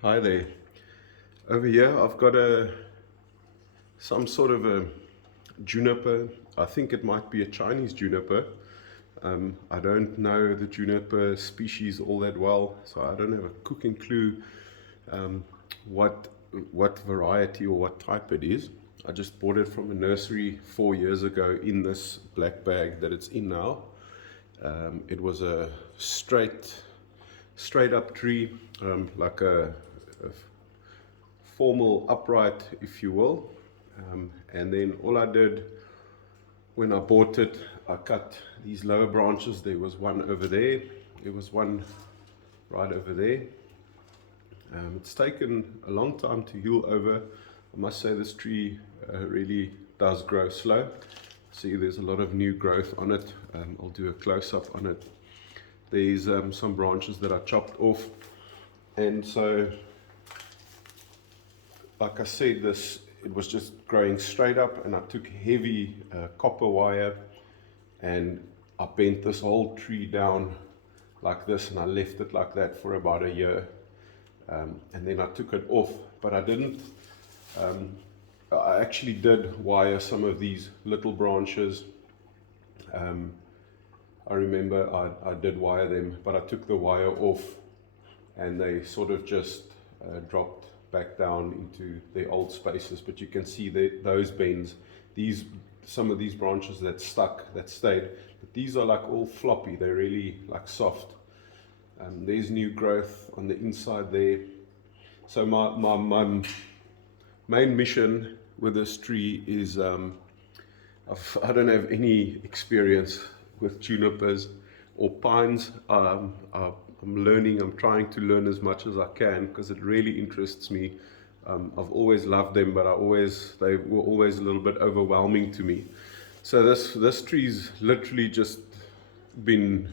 Hi there. Over here I've got some sort of a juniper. I think it might be a Chinese juniper. I don't know the juniper species all that well, so I don't have a cooking clue um, what what variety or what type it is. I just bought it from a nursery 4 years ago in this black bag that it's in now. It was a straight up tree, like a formal upright, if you will. And then all I did when I bought it, I cut these lower branches. There was one over there, there was one right over there. It's taken a long time to heal over. I must say this tree really does grow slow. See, there's a lot of new growth on it. I'll do a close-up on it. There's some branches that I chopped off, and so like I said, it was just growing straight up, and I took heavy copper wire and I bent this whole tree down like this, and I left it like that for about a year. And then I took it off, but I didn't. I actually did wire some of these little branches. I remember I did wire them, but I took the wire off and they sort of just dropped back down into their old spaces. But you can see those bends, some of these branches that stuck, that stayed, but these are like all floppy, they're really like soft. There's new growth on the inside there. So my main mission with this tree is, I don't have any experience with junipers or pines. I'm learning, I'm trying to learn as much as I can because it really interests me. I've always loved them, but they were always a little bit overwhelming to me. So this tree's literally just been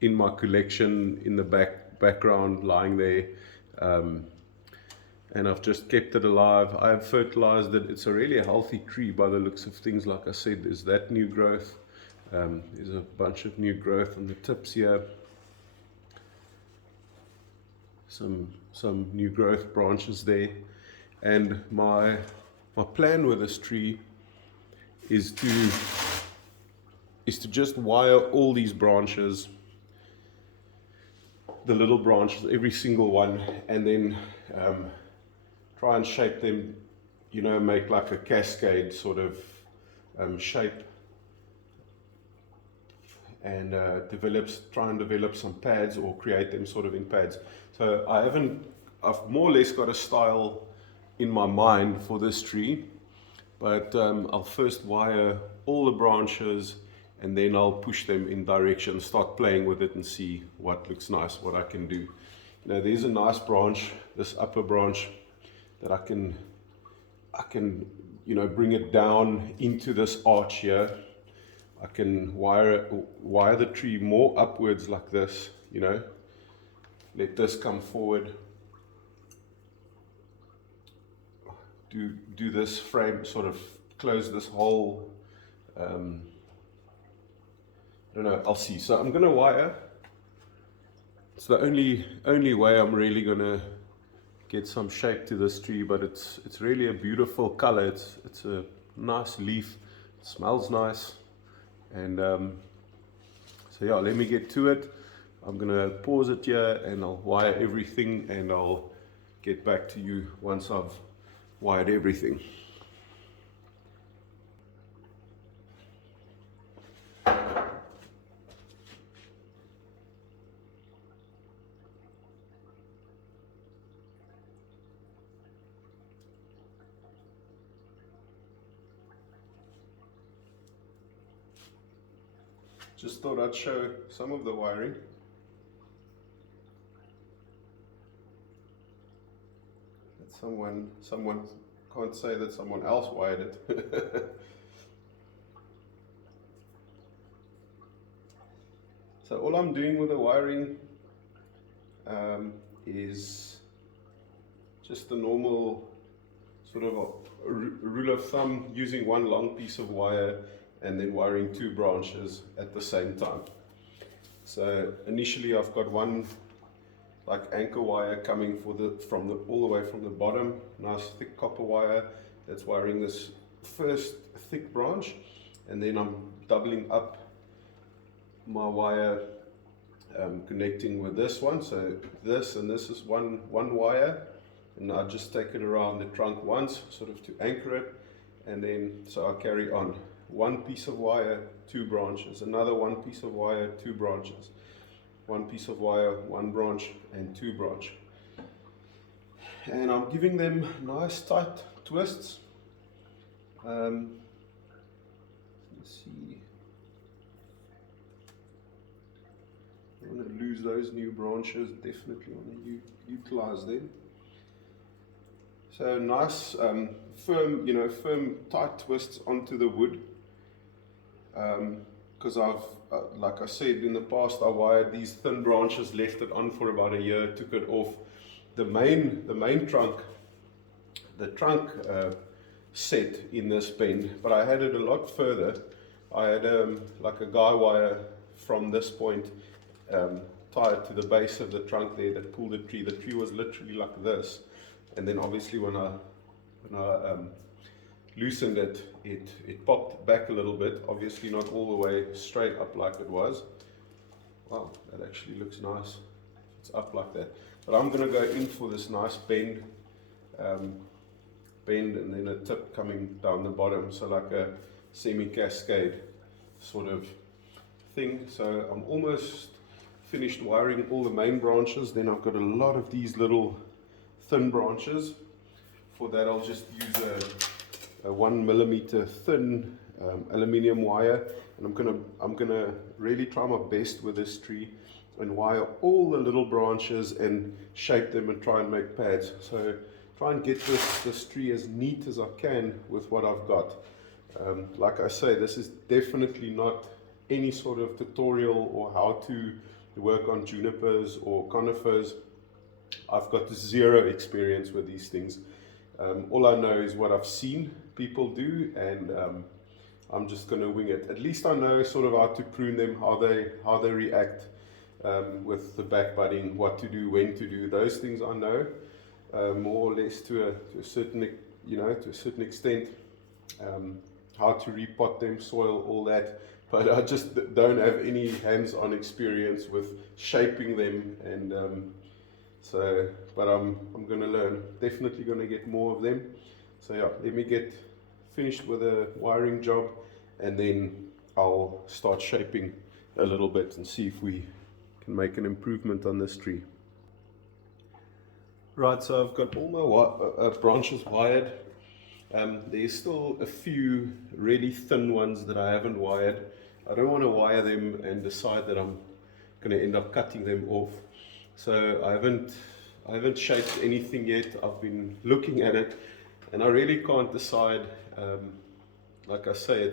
in my collection in the background, lying there. And I've just kept it alive. I've fertilized it. It's a really healthy tree by the looks of things. Like I said, there's that new growth. There's a bunch of new growth on the tips here. Some new growth branches there. And my plan with this tree is to just wire all these branches, the little branches, every single one, and then try and shape them, make like a cascade sort of shape, and try and develop some pads or create them sort of in pads. So I've more or less got a style in my mind for this tree, but I'll first wire all the branches and then I'll push them in direction, start playing with it and see what looks nice, what I can do. There's a nice branch, this upper branch, that I can bring it down into this arch here. I can wire the tree more upwards like this, let this come forward, do this frame, sort of close this hole. I don't know, I'll see. So I'm gonna wire. It's the only way I'm really gonna get some shape to this tree, but it's really a beautiful color. It's a nice leaf, it smells nice, and so yeah, let me get to it. I'm gonna pause it here and I'll wire everything, and I'll get back to you once I've wired everything. Just thought I'd show some of the wiring. That someone can't say that someone else wired it. So all I'm doing with the wiring is just the normal sort of a rule of thumb, using one long piece of wire and then wiring two branches at the same time. So initially I've got one like anchor wire coming all the way from the bottom. Nice thick copper wire that's wiring this first thick branch, and then I'm doubling up my wire connecting with this one. So this and this is one wire, and I just take it around the trunk once, sort of to anchor it, and then so I carry on. One piece of wire, two branches, another one piece of wire, two branches, one piece of wire, one branch, and two branch. And I'm giving them nice tight twists. Let's see. I don't want to lose those new branches. Definitely want to utilize them. So nice, firm, firm tight twists onto the wood. Because like I said in the past, I wired these thin branches, left it on for about a year, took it off. The main trunk, the trunk set in this bend, but I had it a lot further. I had like a guy wire from this point tied to the base of the trunk there that pulled the tree. The tree was literally like this, and then obviously when I loosened it, it popped back a little bit, obviously not all the way straight up like it was. Wow, that actually looks nice. It's up like that. But I'm going to go in for this nice bend and then a tip coming down the bottom, so like a semi-cascade sort of thing. So I'm almost finished wiring all the main branches. Then I've got a lot of these little thin branches. For that I'll just use a 1mm thin aluminium wire, and I'm gonna really try my best with this tree and wire all the little branches and shape them and try and make pads. So try and get this tree as neat as I can with what I've got. Like I say, this is definitely not any sort of tutorial or how to work on junipers or conifers. I've got zero experience with these things. All I know is what I've seen people do, and I'm just going to wing it. At least I know sort of how to prune them, how they react with the back budding, what to do, when to do. Those things I know more or less to a certain extent. How to repot them, soil, all that. But I just don't have any hands-on experience with shaping them, and but I'm going to learn. Definitely going to get more of them. So yeah, let me get finished with a wiring job, and then I'll start shaping a little bit and see if we can make an improvement on this tree. Right, so I've got all my branches wired. There's still a few really thin ones that I haven't wired. I don't want to wire them and decide that I'm going to end up cutting them off. So I haven't shaped anything yet. I've been looking at it, and I really can't decide. Like I say,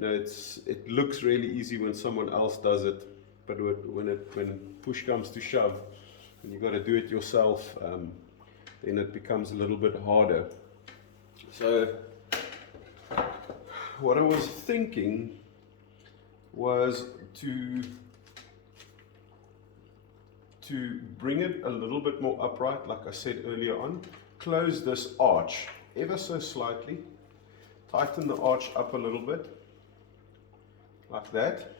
it looks really easy when someone else does it, but when push comes to shove, and you've got to do it yourself, then it becomes a little bit harder. So what I was thinking was to bring it a little bit more upright, like I said earlier on. Close this arch ever so slightly, tighten the arch up a little bit, like that.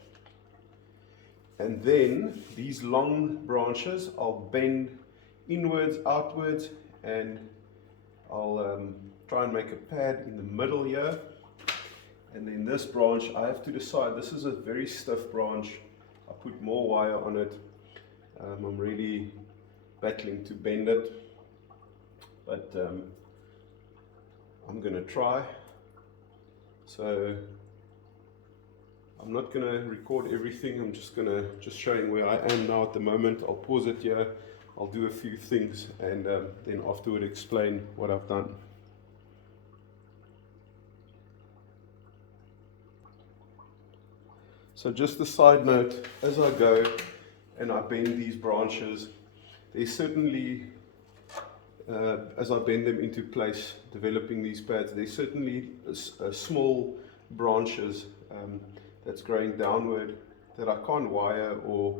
And then these long branches I'll bend inwards, outwards, and I'll try and make a pad in the middle here. And then this branch, I have to decide. This is a very stiff branch. I put more wire on it. I'm really battling to bend it, but I'm going to try. So I'm not going to record everything. I'm just showing where I am now at the moment. I'll pause it here. I'll do a few things, and then afterward explain what I've done. So just a side note, as I go and I bend these branches, there's certainly, as I bend them into place, developing these pads, there's certainly small branches that's growing downward that I can't wire or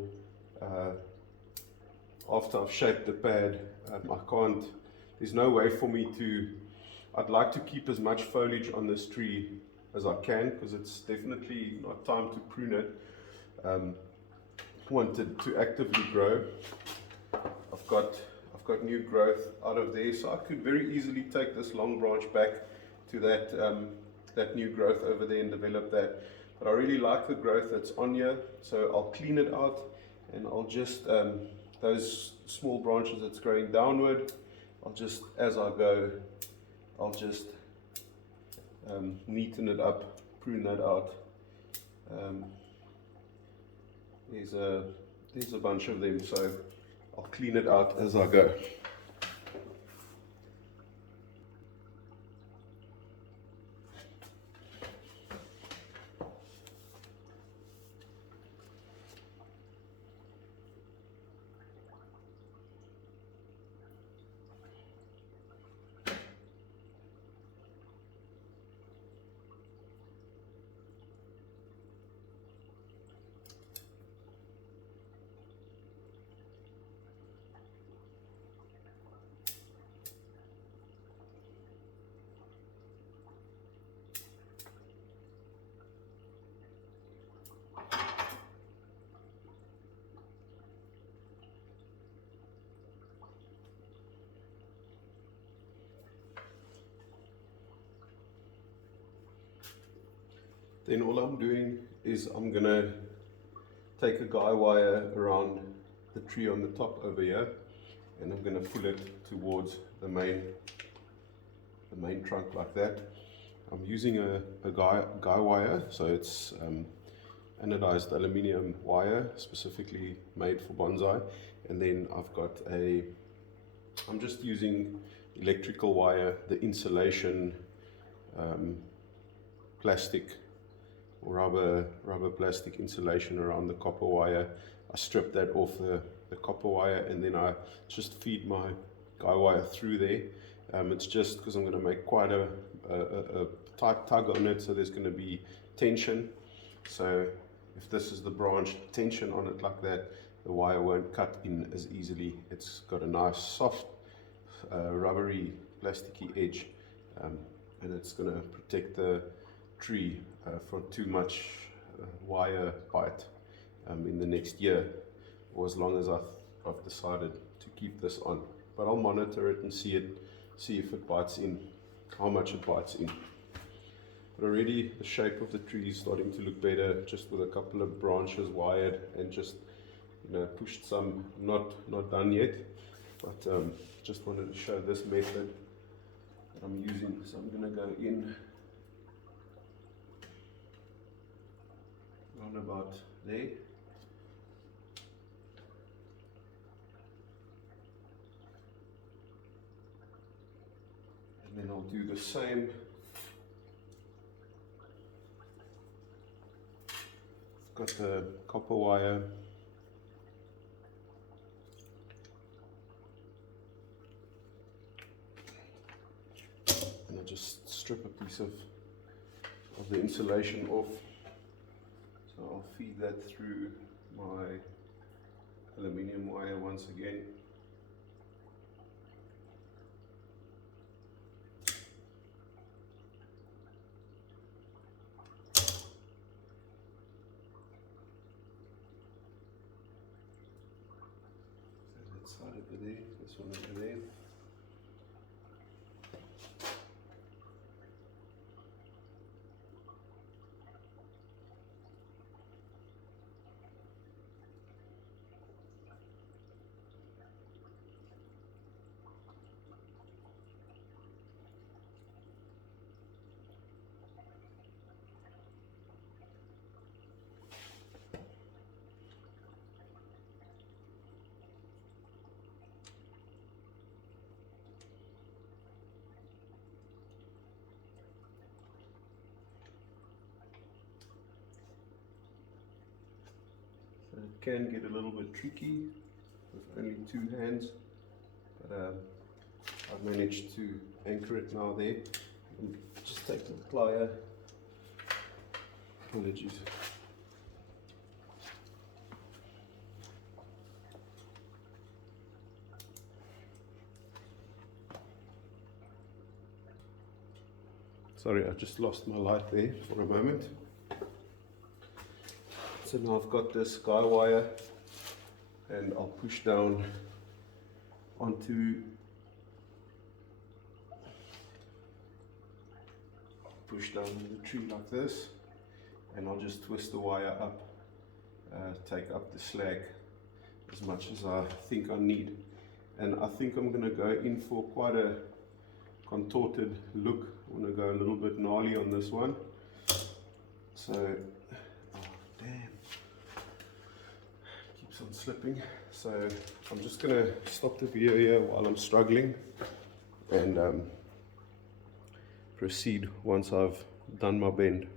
after I've shaped the pad. There's no way for me to, I'd like to keep as much foliage on this tree as I can, because it's definitely not time to prune it. Wanted to actively grow. I've got new growth out of there, so I could very easily take this long branch back to that new growth over there and develop that. But I really like the growth that's on here, so I'll clean it out, and I'll just those small branches that's growing downward, I'll just, as I go, I'll just neaten it up, prune that out. There's a bunch of them, so I'll clean it out as I go. Then all I'm doing is I'm gonna take a guy wire around the tree on the top over here, and I'm gonna pull it towards the main trunk like that. I'm using a guy wire, so it's anodized aluminium wire specifically made for bonsai, and then I'm just using electrical wire, the insulation plastic or rubber plastic insulation around the copper wire. I strip that off the copper wire, and then I just feed my guy wire through there. It's just because I'm going to make quite a tight tug on it, so there's going to be tension. So if this is the branch, tension on it like that, the wire won't cut in as easily. It's got a nice soft rubbery plasticky edge, and it's going to protect the tree from too much wire bite in the next year, or as long as I've decided to keep this on. But I'll monitor it and see if it bites in, how much it bites in. But already the shape of the tree is starting to look better, just with a couple of branches wired and just, you know, pushed some. Not done yet, but just wanted to show this method that I'm using. So I'm going to go in around about there. And then I'll do the same. I've got the copper wire. And I'll just strip a piece of the insulation off. So I'll feed that through my aluminium wire once again. So that side over there, this one over there. So it can get a little bit tricky with only two hands, but I've managed to anchor it now there. And just take the plier. Apologies. Sorry, I just lost my light there for a moment. So now I've got this guy wire, and I'll push down onto, push down the tree like this, and I'll just twist the wire up, take up the slag as much as I think I need. And I think I'm going to go in for quite a contorted look. I'm going to go a little bit gnarly on this one. So, oh damn, keeps on slipping. So I'm just going to stop the video here while I'm struggling, and proceed once I've done my bend.